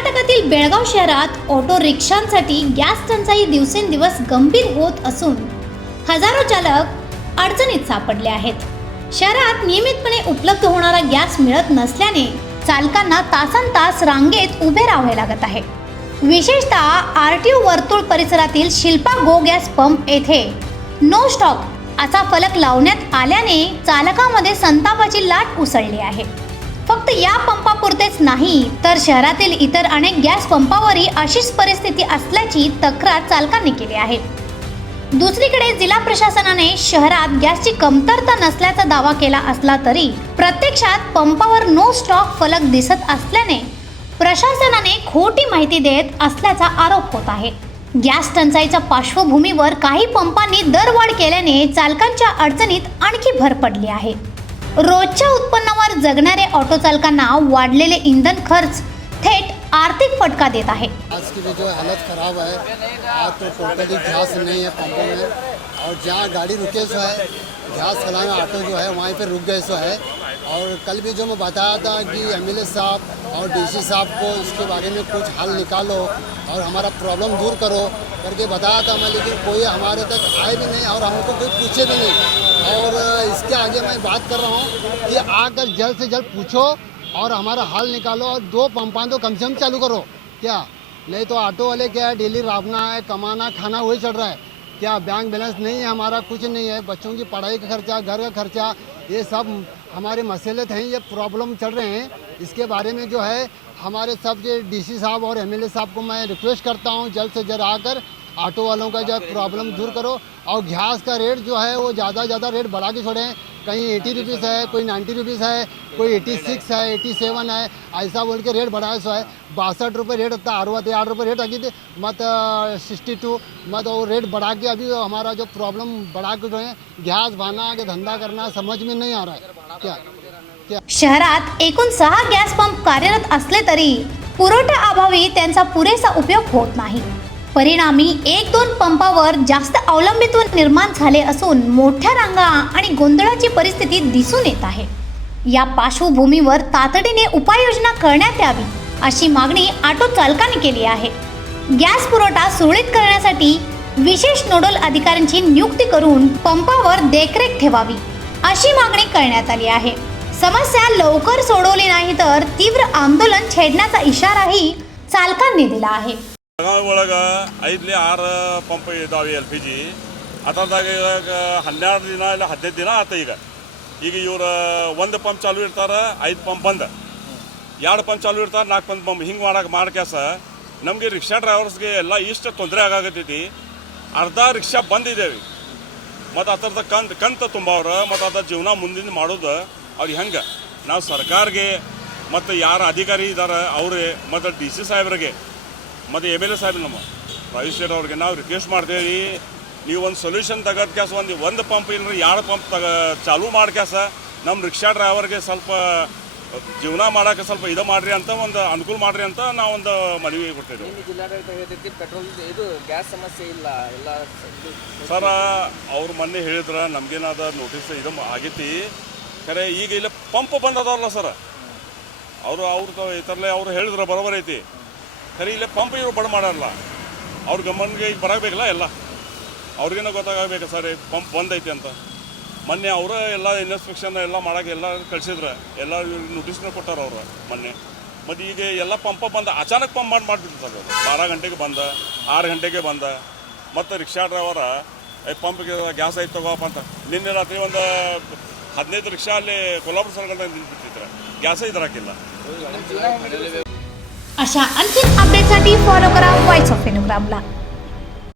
कर्नाटकातील बेळगाव शहरात auto रिक्षांसाठी gas टंचाई दिवसेंदिवस गंभीर होत असून हजारो चालक अडचणीत सापडले आहेत। शहरात नियमितपणे उपलब्ध होणारा गॅस मिळत नसल्याने चालकांना तासनतास रांगेत उभे राहावे लागत आहे। विशेषतः आरटीओ वर्तुळ परिसरातील शिल्पा गो गॅस पंप येथे नो स्टॉक असा फलक लावण्यात आल्याने चालकांमध्ये संतापाची लाट उसळली आहे। फक्त या पंपापुरतेच नाही तर शहरातील इतर अनेक गॅस पंपावरही अशीच परिस्थिती असल्याची तक्रार चालकांनी केली आहे। दुसरीकडे जिल्हा प्रशासनाने शहरात गॅसची कमतरता नसल्याचा दावा केला असला तरी प्रत्यक्षात पंपावर नो स्टॉक फलक दिसत असल्याने प्रशासनाने खोटी माहिती देत असल्याचा आरोप होत आहे। गॅस टंचाईच्या पार्श्वभूमीवर काही पंपांनी दरवाढ केल्याने चालकांच्या अडचणीत आणखी भर पडली आहे। रोजच्या उत्पन्नावर जगणारे ऑटो चालकांना वाढलेले इंधन खर्च थेट आर्थिक फटका देत आहे। आज की जो हालत खराब है, आज तो टोटली गैस नहीं है पंपों में, और जहाँ गाड़ी रुके सो है गैस चलाना ऑटो जो है वहीं पे रुक गए सो है। और कल भी जो मैं बताया था कि एमएलए साहब और डीसी साहब को इसके बारे में कुछ हल निकालो और हमारा प्रॉब्लम दूर करो करके बताया था मैं, लेकिन कोई हमारे तक आए भी नहीं और हमको कोई पूछे भी नहीं। और इसके आगे मैं बात कर रहा हूँ कि आकर जल्द से जल्द पूछो और हमारा हल निकालो और 2 पंपा तो कम से कम चालू करो। क्या नहीं तो ऑटो वाले क्या है, डेली राबना है, कमाना खाना वही चल रहा है। क्या बैंक बैलेंस नहीं है हमारा, कुछ नहीं है, बच्चों की पढ़ाई का खर्चा, घर का खर्चा, ये सब हमारे मसले हैं, ये प्रॉब्लम चल रहे हैं। इसके बारे में जो है हमारे सब जो डीसी साहब और एमएलए साहब को मैं रिक्वेस्ट करता हूँ जल्द से जल्द आकर ऑटो वालों का जो प्रॉब्लम दूर करो। और गैस का रेट जो है वो ज़्यादा रेट बढ़ा के छोड़ें। कहीं 80 रुपीज़ है, कोई 90 रुपीज़ है, कोई 86 है, 87 है, ऐसा बोल के रेट बढ़ाया सो है। 62 रुपये रेट होता, 68 रुपये रेट आगे थे मत 62 मत वो रेट बढ़ा के अभी हमारा जो प्रॉब्लम बढ़ा के जो है गैस भाना के धंधा करना समझ में नहीं आ रहा है। क्या शहरात एकूण 6 गॅस पंप कार्यरत असले तरी पुरवठा अभावी त्यांचा पुरेसा उपयोग होत नाही। परिणामी 1-2 पंपावर जास्त अवलंबित्व निर्माण झाले असून मोठ्या रांगा आणि गोंधळाची परिस्थिती दिसून येत आहे। या पार्श्वभूमीवर तातडीने उपाययोजना करण्यात यावी अशी मागणी ऑटो चालकांनी केली आहे। गॅस पुरवठा सुरळीत करण्यासाठी विशेष नोडल अधिकाऱ्यांची नियुक्ती करून पंपावर देखरेख ठेवावी अशी मागणी करण्यात आली आहे। समस्या लवकर सोडवली नाही तर तीव्र आंदोलन छेडण्याचा इशाराही चालकांनी दिला आहे। ಒಳಗೆ 5-6 ಪಂಪ್ ಇದಾವೆ LPG ಅದರದಾಗ 12 ದಿನ ಇಲ್ಲ 15 ದಿನ ಆತ ಈಗ ಇವರು 1 ಪಂಪ್ ಚಾಲು ಇರ್ತಾರೆ, 5 ಪಂಪ್ ಬಂದ, 2 ಪಂಪ್ ಚಾಲು ಇರ್ತಾರೆ, 4 ಪಂಪ್ ಹಿಂಗೆ ಮಾಡ್ಕ್ಯಾಸ ನಮಗೆ ರಿಕ್ಷಾ ಡ್ರೈವರ್ಸ್ಗೆ ಎಲ್ಲ ಇಷ್ಟು ತೊಂದರೆ ಆಗಾಕತ್ತೈತಿ। ಅರ್ಧ ರಿಕ್ಷಾ ಬಂದಿದ್ದೇವೆ ಮತ್ತು ಅದರದ ಕಂತ ತುಂಬವ್ರ ಮತ್ತು ಅದ್ರ ಜೀವನ ಮುಂದಿನ ಮಾಡೋದು ಅವ್ರಿಗೆ ಹೆಂಗೆ ನಾವು ಸರ್ಕಾರಕ್ಕೆ ಮತ್ತು ಯಾರು ಅಧಿಕಾರಿ ಇದ್ದಾರೆ ಅವ್ರಿಗೆ ಮತ್ತು DC ಸಾಹೇಬ್ರಿಗೆ ಮತ್ತು MLA ಸಾಹೇಬ್ ನಮ್ಮ ರಾಜೇಶ್ವರ್ ಅವ್ರಿಗೆ ನಾವು ರಿಕ್ವೆಸ್ಟ್ ಮಾಡ್ತೇವೆ, ನೀವು ಒಂದು ಸೊಲ್ಯೂಷನ್ ತೆಗೆದು ಕ್ಯಾಸ ಒಂದು ಪಂಪ್ ಇಲ್ಲರಿ 2 ಪಂಪ್ ಚಾಲೂ ಮಾಡ್ಕ್ಯಾಸ ನಮ್ಮ ರಿಕ್ಷಾ ಡ್ರೈವರ್ಗೆ ಸ್ವಲ್ಪ ಜೀವನ ಮಾಡೋಕ್ಕೆ ಸ್ವಲ್ಪ ಇದು ಮಾಡಿರಿ ಅಂತ ಒಂದು ಅನುಕೂಲ ಮಾಡಿರಿ ಅಂತ ನಾವು ಒಂದು ಮನವಿ ಕೊಡ್ತೇವೆ। ಪೆಟ್ರೋಲ್ ಇದು ಗ್ಯಾಸ್ ಸಮಸ್ಯೆ ಇಲ್ಲ ಎಲ್ಲ ಸರ ಅವ್ರು ಮೊನ್ನೆ ಹೇಳಿದ್ರೆ ನಮಗೇನಾದ ನೋಟಿಸ್ ಇದು ಆಗೈತಿ ಖರೆ ಈಗ ಇಲ್ಲ ಪಂಪ್ ಬಂದದವ್ರಲ್ಲ ಸರ್ ಅವ್ರು ಇತರಲೆ ಅವ್ರು ಹೇಳಿದ್ರೆ ಬರೋಬರ್ ಐತಿ ಖರೆ ಇಲ್ಲೇ ಪಂಪ್ ಇವರು ಬಡ ಮಾಡಲ್ಲ, ಅವ್ರ ಗಮನಿಗೆ ಈಗ ಬರಬೇಕಲ್ಲ, ಎಲ್ಲ ಅವ್ರಿಗೇನೋ ಗೊತ್ತಾಗಬೇಕು ಸರ್ ಪಂಪ್ ಬಂದೈತಿ ಅಂತ। ಮೊನ್ನೆ ಅವರು ಎಲ್ಲ ಇನ್ಸ್ಪೆಕ್ಷನ್ ಎಲ್ಲ ಮಾಡೋಕೆ ಎಲ್ಲ ಕಳಿಸಿದ್ರೆ ಎಲ್ಲ ನೋಟಿಸ್ನ ಕೊಟ್ಟಾರ ಅವ್ರು ಮೊನ್ನೆ। ಮತ್ತು ಈಗ ಎಲ್ಲ ಪಂಪ ಬಂದ ಅಚಾನಕ್ ಪಂಪ್ ಮಾಡಿಬಿಟ್ರು ಸರ್, 12 ಗಂಟೆಗೆ ಬಂದ, 6 ಗಂಟೆಗೆ ಬಂದ, ಮತ್ತು ರಿಕ್ಷಾ ಡ್ರೈವರ ಪಂಪ್ಗೆ ಗ್ಯಾಸ್ ಐತೆ ತಗೋಪ್ಪ ಅಂತ ನಿನ್ನೆ ರಾತ್ರಿ ಒಂದು 15 ರಿಕ್ಷಾ ಅಲ್ಲಿ ಕೊಲ್ಲಾಪುರ ಸರ್ಕಲ್ದಾಗ ನಿಂತ್ಬಿಟ್ಟಿದ್ರೆ ಗ್ಯಾಸೇ ಇದ್ರಾಕಿಲ್ಲ। अशा आणखी अपडेटसाठी फॉलो करा वॉइस ऑफ फेनोग्रामला।